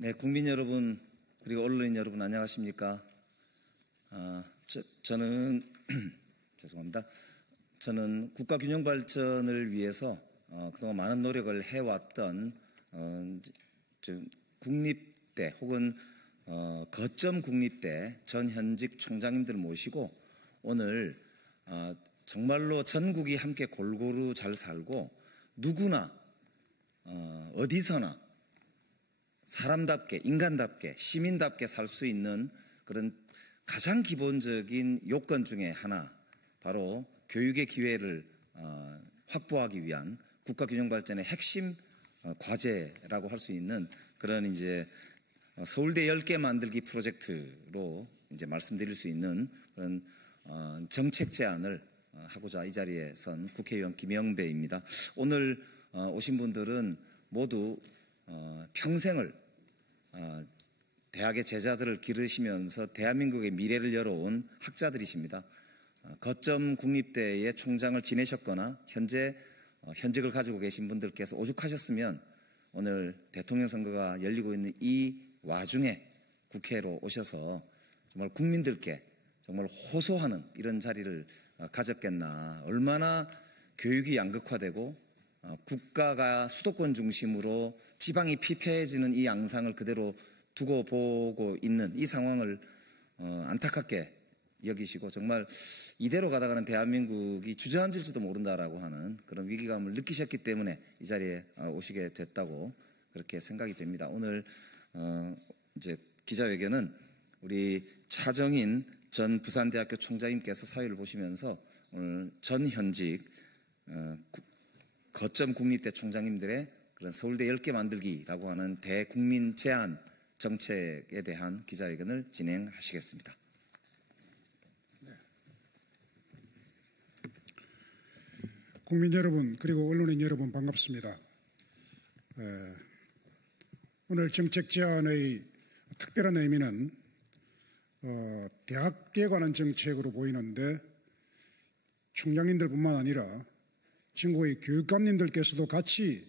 네, 국민 여러분 그리고 언론인 여러분 안녕하십니까? 저는 죄송합니다. 저는 국가 균형 발전을 위해서 그동안 많은 노력을 해왔던 국립대 혹은 거점 국립대 전 현직 총장님들을 모시고 오늘 정말로 전국이 함께 골고루 잘 살고 누구나 어디서나 사람답게 인간답게 시민답게 살 수 있는 그런 가장 기본적인 요건 중에 하나 바로 교육의 기회를 확보하기 위한 국가균형발전의 핵심 과제라고 할 수 있는 그런 이제 서울대 10개 만들기 프로젝트로 이제 말씀드릴 수 있는 그런 정책 제안을 하고자 이 자리에 선 국회의원 김영배입니다. 오늘 오신 분들은 모두 평생을 대학의 제자들을 기르시면서 대한민국의 미래를 열어온 학자들이십니다. 거점 국립대의 총장을 지내셨거나 현직을 가지고 계신 분들께서 오죽하셨으면 오늘 대통령 선거가 열리고 있는 이 와중에 국회로 오셔서 정말 국민들께 정말 호소하는 이런 자리를 가졌겠나. 얼마나 교육이 양극화되고 국가가 수도권 중심으로 지방이 피폐해지는 이 양상을 그대로 두고 보고 있는 이 상황을 안타깝게 여기시고 정말 이대로 가다가는 대한민국이 주저앉을지도 모른다라고 하는 그런 위기감을 느끼셨기 때문에 이 자리에 오시게 됐다고 그렇게 생각이 됩니다. 오늘 이제 기자회견은 우리 차정인 전 부산대학교 총장님께서 사회를 보시면서 오늘 전 현직 거점 국립대 총장님들의 그런 서울대 10개 만들기라고 하는 대국민 제안 정책에 대한 기자회견을 진행하시겠습니다. 네. 국민 여러분 그리고 언론인 여러분 반갑습니다. 오늘 정책 제안의 특별한 의미는 대학에 관한 정책으로 보이는데 총장님들뿐만 아니라 전국의 교육감님들께서도 같이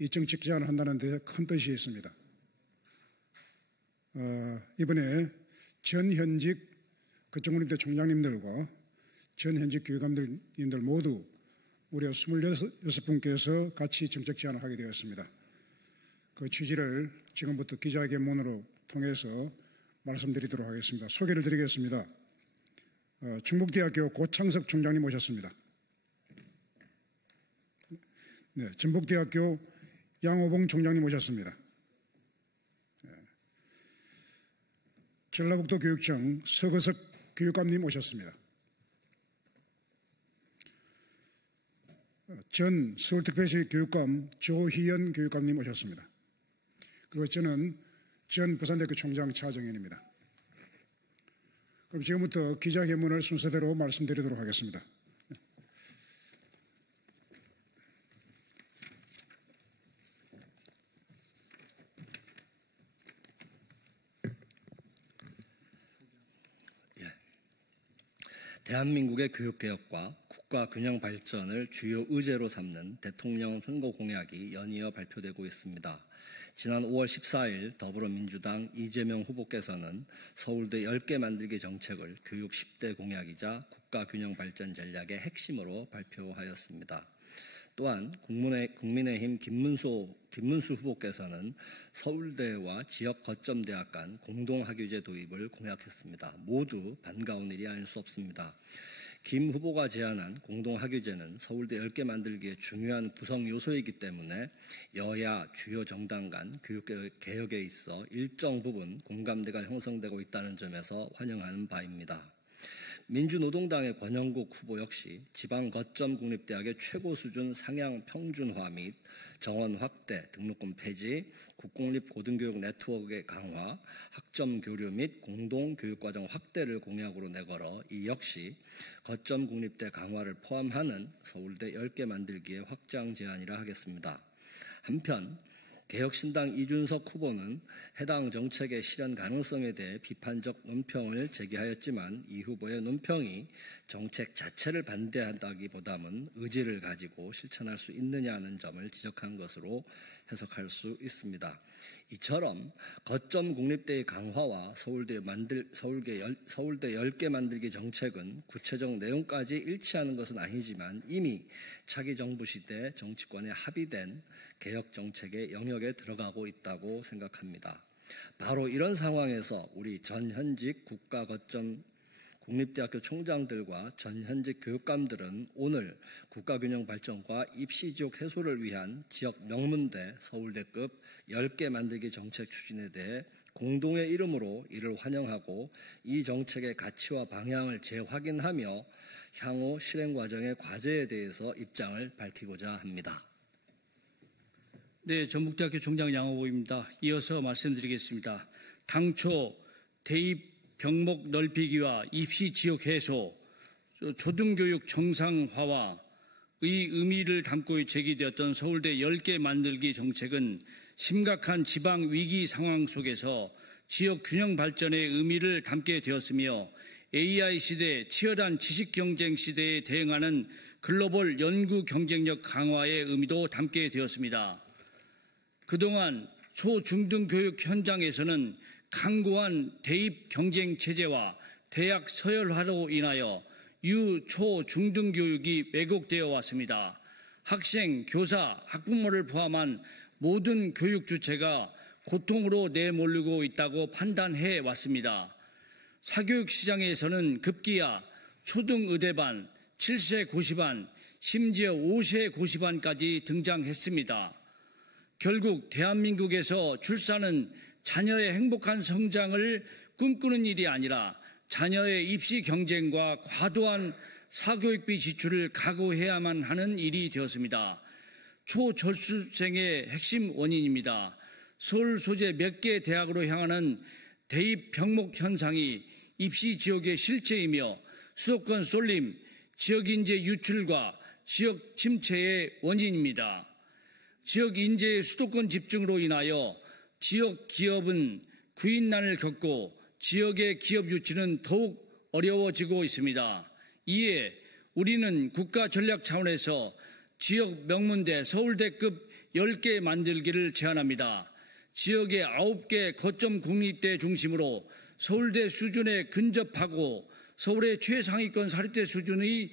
이 정책 제안을 한다는 데 큰 뜻이 있습니다. 이번에 전 현직 거점국립대 총장님들과 전 현직 교육감님들 모두 무려 26분께서 같이 정책 제안을 하게 되었습니다. 그 취지를 지금부터 기자회견문으로 통해서 말씀드리도록 하겠습니다. 소개를 드리겠습니다. 충북대학교 고창석 총장님 모셨습니다. 네, 전북대학교 양호봉 총장님 모셨습니다. 네. 전라북도 교육청 서거석 교육감님 모셨습니다. 전 서울특별시 교육감 조희연 교육감님 모셨습니다. 그리고 저는 전 부산대학교 총장 차정현입니다. 그럼 지금부터 기자회견문을 순서대로 말씀드리도록 하겠습니다. 대한민국의 교육개혁과 국가균형 발전을 주요 의제로 삼는 대통령 선거 공약이 연이어 발표되고 있습니다. 지난 5월 14일 더불어민주당 이재명 후보께서는 서울대 10개 만들기 정책을 교육 10대 공약이자 국가균형 발전 전략의 핵심으로 발표하였습니다. 또한 국민의힘 김문수 후보께서는 서울대와 지역 거점 대학 간 공동학위제 도입을 공약했습니다. 모두 반가운 일이 아닐 수 없습니다. 김 후보가 제안한 공동학위제는 서울대 10개 만들기의 중요한 구성 요소이기 때문에 여야 주요 정당 간 교육개혁에 있어 일정 부분 공감대가 형성되고 있다는 점에서 환영하는 바입니다. 민주노동당의 권영국 후보 역시 지방 거점 국립대학의 최고 수준 상향 평준화 및 정원 확대, 등록금 폐지, 국공립 고등교육 네트워크의 강화, 학점 교류 및 공동교육과정 확대를 공약으로 내걸어 이 역시 거점 국립대 강화를 포함하는 서울대 10개 만들기의 확장 제안이라 하겠습니다. 한편 개혁신당 이준석 후보는 해당 정책의 실현 가능성에 대해 비판적 논평을 제기하였지만 이 후보의 논평이 정책 자체를 반대한다기보다는 의지를 가지고 실천할 수 있느냐는 점을 지적한 것으로 해석할 수 있습니다. 이처럼 거점 국립대의 강화와 서울대 10개 만들기 정책은 구체적 내용까지 일치하는 것은 아니지만 이미 차기 정부 시대 정치권에 합의된 개혁 정책의 영역에 들어가고 있다고 생각합니다. 바로 이런 상황에서 우리 전현직 국가거점 국립대학교 총장들과 전현직 교육감들은 오늘 국가균형 발전과 입시지옥 해소를 위한 지역 명문대 서울대급 10개 만들기 정책 추진에 대해 공동의 이름으로 이를 환영하고 이 정책의 가치와 방향을 재확인하며 향후 실행 과정의 과제에 대해서 입장을 밝히고자 합니다. 네, 전북대학교 총장 양호보입니다. 이어서 말씀드리겠습니다. 당초 대입 병목 넓히기와 입시 지역 해소, 초등교육 정상화와 의 의미를 담고 제기되었던 서울대 10개 만들기 정책은 심각한 지방 위기 상황 속에서 지역 균형 발전의 의미를 담게 되었으며 AI 시대, 치열한 지식 경쟁 시대에 대응하는 글로벌 연구 경쟁력 강화의 의미도 담게 되었습니다. 그동안 초, 중등 교육 현장에서는 강고한 대입 경쟁 체제와 대학 서열화로 인하여 유, 초, 중등 교육이 왜곡되어 왔습니다. 학생, 교사, 학부모를 포함한 모든 교육 주체가 고통으로 내몰리고 있다고 판단해 왔습니다. 사교육 시장에서는 급기야 초등의대반, 7세 고시반, 심지어 5세 고시반까지 등장했습니다. 결국 대한민국에서 출산은 자녀의 행복한 성장을 꿈꾸는 일이 아니라 자녀의 입시 경쟁과 과도한 사교육비 지출을 각오해야만 하는 일이 되었습니다. 초저수생의 핵심 원인입니다. 서울 소재 몇 개 대학으로 향하는 대입 병목 현상이 입시 지역의 실체이며 수도권 쏠림, 지역 인재 유출과 지역 침체의 원인입니다. 지역 인재의 수도권 집중으로 인하여 지역 기업은 구인난을 겪고 지역의 기업 유치는 더욱 어려워지고 있습니다. 이에 우리는 국가 전략 차원에서 지역 명문대 서울대급 10개 만들기를 제안합니다. 지역의 9개 거점 국립대 중심으로 서울대 수준에 근접하고 서울의 최상위권 사립대 수준의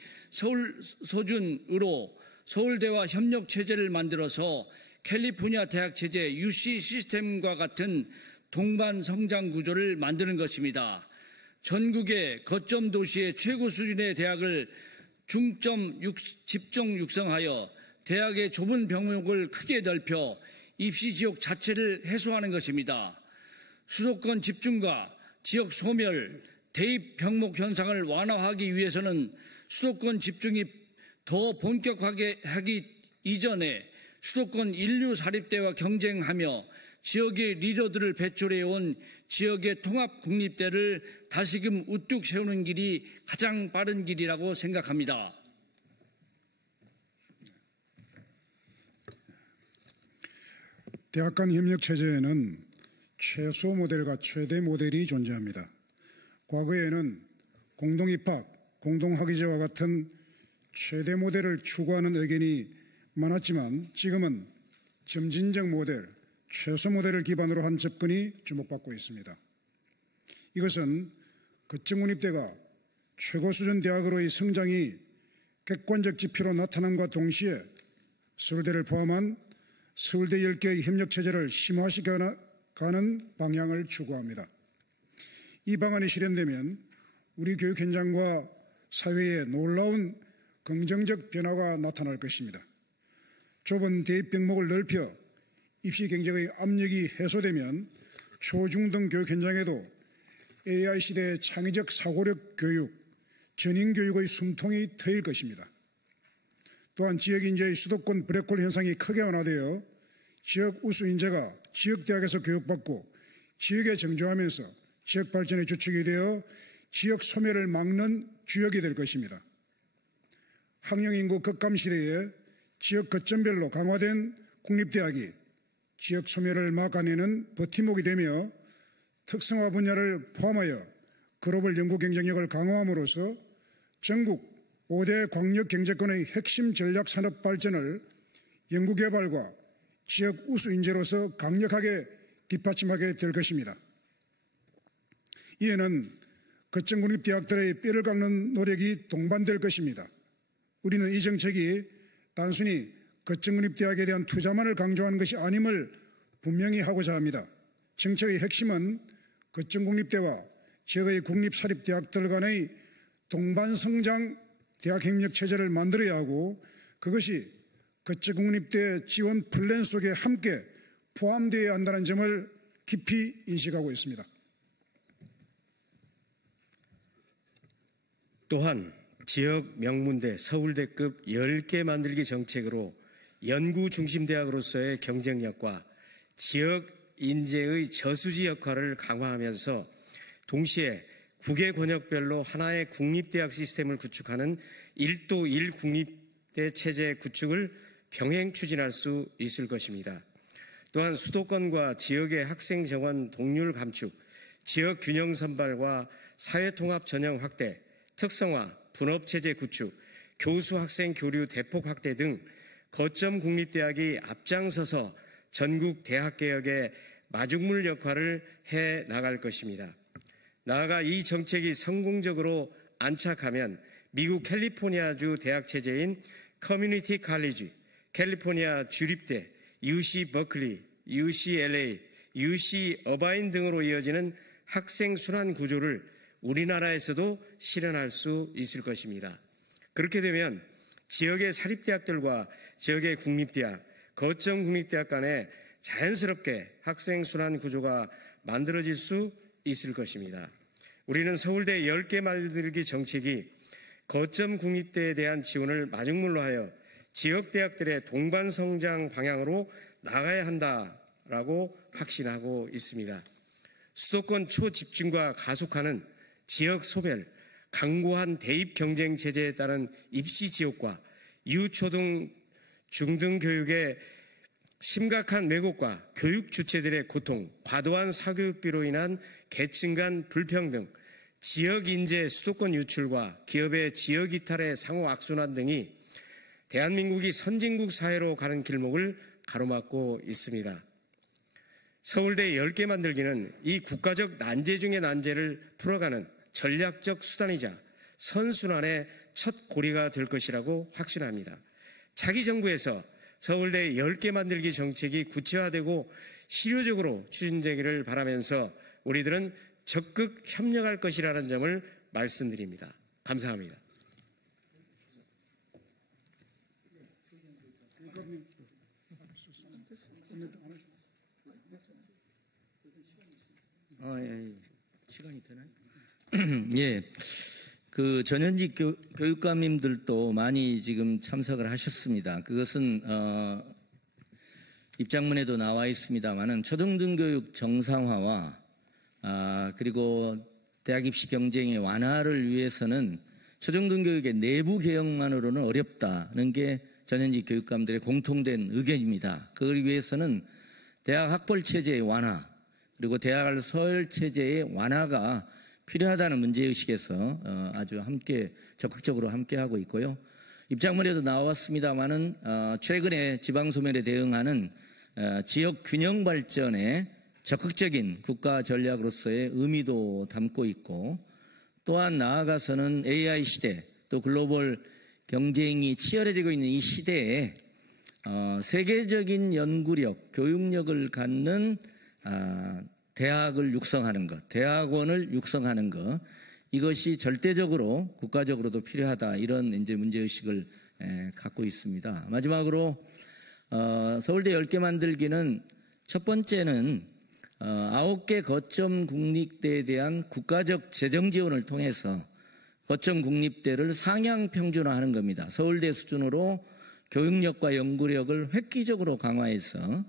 수준으로 서울대와 협력 체제를 만들어서 캘리포니아 대학 체제 UC 시스템과 같은 동반 성장 구조를 만드는 것입니다. 전국의 거점 도시의 최고 수준의 대학을 집중 육성하여 대학의 좁은 병목을 크게 넓혀 입시 지역 자체를 해소하는 것입니다. 수도권 집중과 지역 소멸, 대입 병목 현상을 완화하기 위해서는 수도권 집중이 더 본격화하게 하기 이전에 수도권 인류 사립대와 경쟁하며 지역의 리더들을 배출해온 지역의 통합 국립대를 다시금 우뚝 세우는 길이 가장 빠른 길이라고 생각합니다. 대학 간 협력 체제에는 최소 모델과 최대 모델이 존재합니다. 과거에는 공동입학, 공동학위제와 같은 최대 모델을 추구하는 의견이 많았지만 지금은 점진적 모델, 최소 모델을 기반으로 한 접근이 주목받고 있습니다. 이것은 거점 국립대가 최고 수준 대학으로의 성장이 객관적 지표로 나타남과 동시에 서울대를 포함한 서울대 10개의 협력체제를 심화시켜가는 방향을 추구합니다. 이 방안이 실현되면 우리 교육 현장과 사회에 놀라운 긍정적 변화가 나타날 것입니다. 좁은 대입 병목을 넓혀 입시 경쟁의 압력이 해소되면 초중등 교육 현장에도 AI 시대의 창의적 사고력 교육, 전인 교육의 숨통이 트일 것입니다. 또한 지역 인재의 수도권 블랙홀 현상이 크게 완화되어 지역 우수 인재가 지역 대학에서 교육받고 지역에 정주하면서 지역 발전의 주축이 되어 지역 소멸을 막는 주역이 될 것입니다. 학령 인구 급감 시대에 지역 거점별로 강화된 국립대학이 지역 소멸을 막아내는 버팀목이 되며 특성화 분야를 포함하여 글로벌 연구 경쟁력을 강화함으로써 전국 5대 광역 경제권의 핵심 전략 산업 발전을 연구개발과 지역 우수 인재로서 강력하게 뒷받침하게 될 것입니다. 이에는 거점국립대학들의 뼈를 깎는 노력이 동반될 것입니다. 우리는 이 정책이 단순히 거점국립대학에 대한 투자만을 강조하는 것이 아님을 분명히 하고자 합니다. 정책의 핵심은 거점국립대와 지역의 국립사립대학들 간의 동반성장 대학협력체제를 만들어야 하고 그것이 거점국립대 지원 플랜 속에 함께 포함되어야 한다는 점을 깊이 인식하고 있습니다. 또한 지역 명문대 서울대급 10개 만들기 정책으로 연구 중심 대학으로서의 경쟁력과 지역 인재의 저수지 역할을 강화하면서 동시에 9개 권역별로 하나의 국립대학 시스템을 구축하는 1도 1 국립대 체제 구축을 병행 추진할 수 있을 것입니다. 또한 수도권과 지역의 학생 정원 동률 감축, 지역 균형 선발과 사회통합 전형 확대, 특성화, 분업체제 구축, 교수 학생 교류 대폭 확대 등 거점 국립대학이 앞장서서 전국 대학개혁의 마중물 역할을 해 나갈 것입니다. 나아가 이 정책이 성공적으로 안착하면 미국 캘리포니아주 대학체제인 커뮤니티 칼리지, 캘리포니아 주립대, UC 버클리, UCLA, UC 어바인 등으로 이어지는 학생 순환 구조를 우리나라에서도 실현할 수 있을 것입니다. 그렇게 되면 지역의 사립대학들과 지역의 국립대학, 거점 국립대학 간에 자연스럽게 학생 순환 구조가 만들어질 수 있을 것입니다. 우리는 서울대 10개 만들기 정책이 거점 국립대에 대한 지원을 마중물로 하여 지역대학들의 동반성장 방향으로 나가야 한다라고 확신하고 있습니다. 수도권 초집중과 가속화는 지역 소멸, 강고한 대입 경쟁 체제에 따른 입시 지옥과 유초등 중등 교육의 심각한 왜곡과 교육 주체들의 고통, 과도한 사교육비로 인한 계층 간 불평등, 지역 인재 수도권 유출과 기업의 지역 이탈의 상호 악순환 등이 대한민국이 선진국 사회로 가는 길목을 가로막고 있습니다. 서울대 10개 만들기는 이 국가적 난제 중의 난제를 풀어가는 전략적 수단이자 선순환의 첫 고리가 될 것이라고 확신합니다. 차기 정부에서 서울대 10개 만들기 정책이 구체화되고 실효적으로 추진되기를 바라면서 우리들은 적극 협력할 것이라는 점을 말씀드립니다. 감사합니다. 시간이 되나요? 예. 그 전현직 교육감님들도 많이 지금 참석을 하셨습니다. 그것은 입장문에도 나와 있습니다만은 초등등교육 정상화와 그리고 대학 입시 경쟁의 완화를 위해서는 초등등교육의 내부 개혁만으로는 어렵다는 게 전현직 교육감들의 공통된 의견입니다. 그걸 위해서는 대학 학벌 체제의 완화 그리고 대학 서열 체제의 완화가 필요하다는 문제의식에서 아주 함께 적극적으로 함께하고 있고요. 입장문에도 나왔습니다마는 최근에 지방소멸에 대응하는 지역 균형 발전에 적극적인 국가 전략으로서의 의미도 담고 있고 또한 나아가서는 AI 시대 또 글로벌 경쟁이 치열해지고 있는 이 시대에 세계적인 연구력, 교육력을 갖는 대학을 육성하는 것, 대학원을 육성하는 것, 이것이 절대적으로 국가적으로도 필요하다. 이런 이제 문제의식을 갖고 있습니다. 마지막으로 서울대 10개 만들기는 첫 번째는 9개 거점 국립대에 대한 국가적 재정 지원을 통해서 거점 국립대를 상향 평준화하는 겁니다. 서울대 수준으로 교육력과 연구력을 획기적으로 강화해서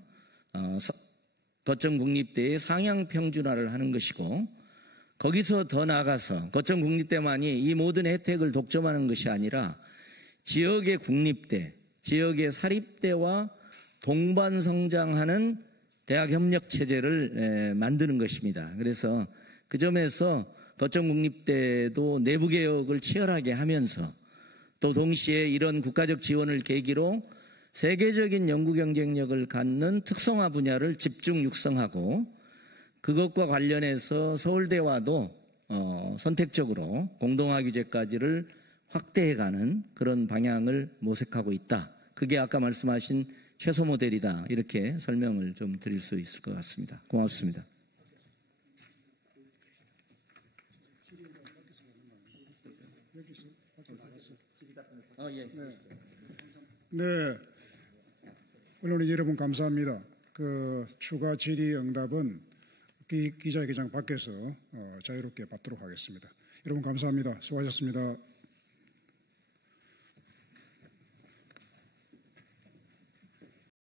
거점 국립대의 상향 평준화를 하는 것이고 거기서 더 나아가서 거점 국립대만이 이 모든 혜택을 독점하는 것이 아니라 지역의 국립대, 지역의 사립대와 동반 성장하는 대학 협력 체제를 만드는 것입니다. 그래서 그 점에서 거점 국립대도 내부 개혁을 치열하게 하면서 또 동시에 이런 국가적 지원을 계기로 세계적인 연구 경쟁력을 갖는 특성화 분야를 집중 육성하고 그것과 관련해서 서울대와도 선택적으로 공동학위제까지를 확대해가는 그런 방향을 모색하고 있다. 그게 아까 말씀하신 최소 모델이다. 이렇게 설명을 좀 드릴 수 있을 것 같습니다. 고맙습니다. 네, 언론인 여러분 감사합니다. 그 추가 질의 응답은 기자회견장 밖에서 자유롭게 받도록 하겠습니다. 여러분 감사합니다. 수고하셨습니다.